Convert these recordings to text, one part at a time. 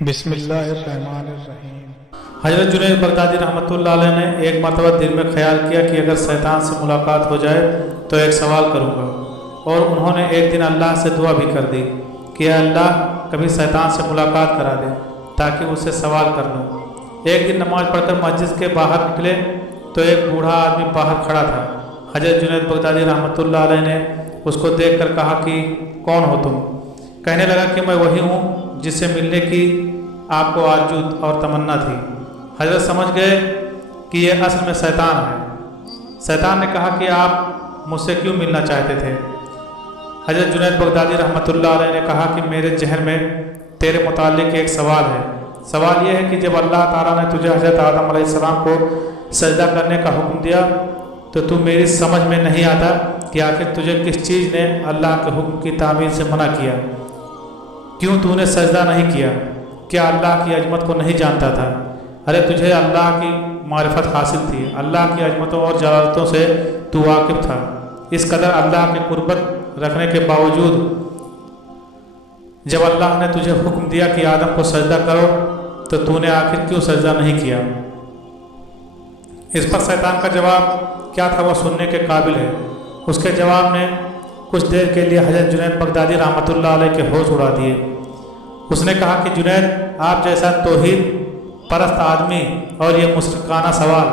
بسم اللہ الرحمن الرحیم۔ حضرت جنید بغدادی رحمۃ اللہ علیہ نے ایک مرتبہ دل میں خیال کیا کہ اگر شیطان سے ملاقات ہو جائے تو ایک سوال کروں گا، اور انہوں نے ایک دن اللہ سے دعا بھی کر دی کہ اے اللہ کبھی شیطان سے ملاقات کرا دے تاکہ اس سے سوال کر لوں۔ ایک دن نماز پڑھ کر مسجد کے باہر نکلے تو ایک بوڑھا آدمی باہر کھڑا تھا۔ حضرت جنید بغدادی رحمۃ اللہ علیہ نے اس کو دیکھ کر کہا کہ کون ہو تم؟ کہنے لگا کہ میں وہی ہوں جس سے ملنے کی آپ کو آرزو اور تمنا تھی۔ حضرت سمجھ گئے کہ یہ اصل میں شیطان ہے۔ شیطان نے کہا کہ آپ مجھ سے کیوں ملنا چاہتے تھے؟ حضرت جنید بغدادی رحمۃ اللہ علیہ نے کہا کہ میرے ذہن میں تیرے متعلق ایک سوال ہے۔ سوال یہ ہے کہ جب اللہ تعالیٰ نے تجھے حضرت آدم علیہ السلام کو سجدہ کرنے کا حکم دیا تو میری سمجھ میں نہیں آتا کہ آخر تجھے کس چیز نے اللہ کے حکم کی تعمیل سے منع کیا؟ کیوں تو نے سجدہ نہیں کیا؟ کیا اللہ کی عظمت کو نہیں جانتا تھا؟ ارے تجھے اللہ کی معرفت حاصل تھی، اللہ کی عظمتوں اور جلالتوں سے تو واقف تھا۔ اس قدر اللہ کے قربت رکھنے کے باوجود جب اللہ نے تجھے حکم دیا کہ آدم کو سجدہ کرو تو نے آخر کیوں سجدہ نہیں کیا؟ اس پر شیطان کا جواب کیا تھا وہ سننے کے قابل ہے۔ اس کے جواب نے کچھ دیر کے لیے حضرت جنید بغدادی رحمۃ اللہ علیہ کے ہوش اڑا دیے۔ اس نے کہا کہ جنید، آپ جیسا توحید پرست آدمی اور یہ مشرکانہ سوال،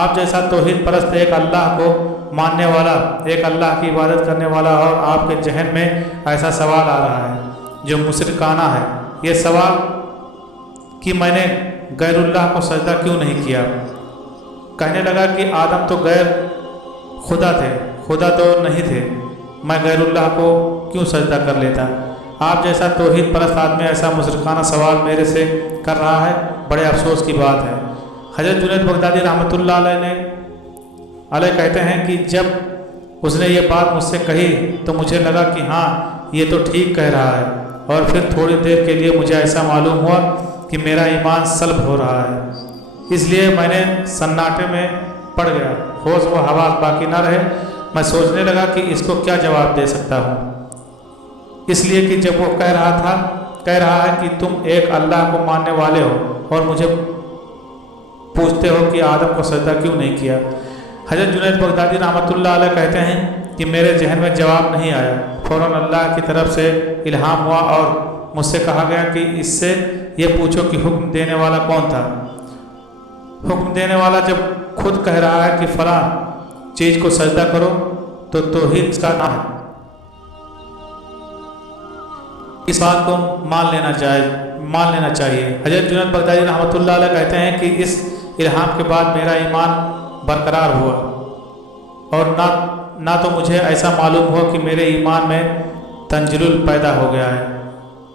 آپ جیسا توحید پرست ایک اللہ کو ماننے والا، ایک اللہ کی عبادت کرنے والا، اور آپ کے ذہن میں ایسا سوال آ رہا ہے جو مشرکانہ ہے۔ یہ سوال کہ میں نے غیر اللہ کو سجدہ کیوں نہیں کیا؟ کہنے لگا کہ آدم تو غیر خدا تھے، خدا تو نہیں تھے، میں غیر اللہ کو کیوں سجدہ کر لیتا؟ آپ جیسا توحید پرست آدمی ایسا مشرکانہ سوال میرے سے کر رہا ہے، بڑے افسوس کی بات ہے۔ حضرت جنید بغدادی رحمۃ اللہ علیہ کہتے ہیں کہ جب اس نے یہ بات مجھ سے کہی تو مجھے لگا کہ ہاں یہ تو ٹھیک کہہ رہا ہے، اور پھر تھوڑی دیر کے لیے مجھے ایسا معلوم ہوا کہ میرا ایمان سلب ہو رہا ہے۔ اس لیے میں نے سناٹے میں پڑ گیا، ہوش و حواس باقی نہ رہے۔ میں سوچنے لگا کہ اس کو کیا جواب دے سکتا ہوں، اس لیے کہ جب وہ کہہ رہا ہے کہ تم ایک اللہ کو ماننے والے ہو اور مجھے پوچھتے ہو کہ آدم کو سجدہ کیوں نہیں کیا۔ حضرت جنید بغدادی رحمۃ اللہ علیہ کہتے ہیں کہ میرے ذہن میں جواب نہیں آیا۔ فوراً اللہ کی طرف سے الہام ہوا اور مجھ سے کہا گیا کہ اس سے یہ پوچھو کہ حکم دینے والا کون تھا۔ حکم دینے والا جب خود کہہ رہا ہے کہ فلاں چیز کو سجدہ کرو تو توحید کا نام ہے۔ اس بات کو مان لینا چاہیے۔ حضرت جنید بغدادی رحمۃ اللہ علیہ کہتے ہیں کہ اس الہام کے بعد میرا ایمان برقرار ہوا، اور نہ تو مجھے ایسا معلوم ہوا کہ میرے ایمان میں تنزل پیدا ہو گیا ہے۔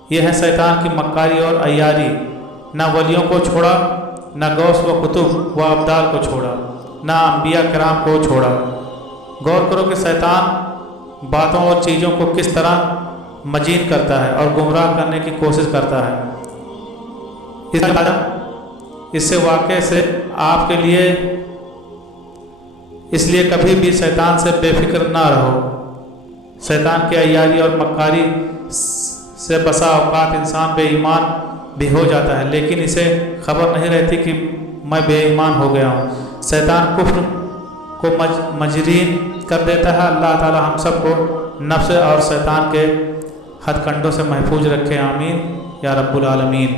یہ ہے شیطان کی مکاری اور عیاری۔ نہ ولیوں کو چھوڑا، نہ غوث و قطب و ابدال کو چھوڑا، نہ انبیاء کرام کو چھوڑا۔ غور کرو کہ شیطان باتوں اور چیزوں کو کس طرح مجین کرتا ہے اور گمراہ کرنے کی کوشش کرتا ہے۔ اس سے واقعے سے آپ کے لیے اس لیے کبھی بھی شیطان سے بے فکر نہ رہو۔ شیطان کی عیاری اور مکاری سے بسا اوقات انسان بے ایمان بھی ہو جاتا ہے، لیکن اسے خبر نہیں رہتی کہ میں بے ایمان ہو گیا ہوں۔ شیطان کفر کو مجرین کر دیتا ہے۔ اللہ تعالی ہم سب کو نفس اور شیطان کے ہتھ کنڈوں سے محفوظ رکھے، آمین یا رب العالمین۔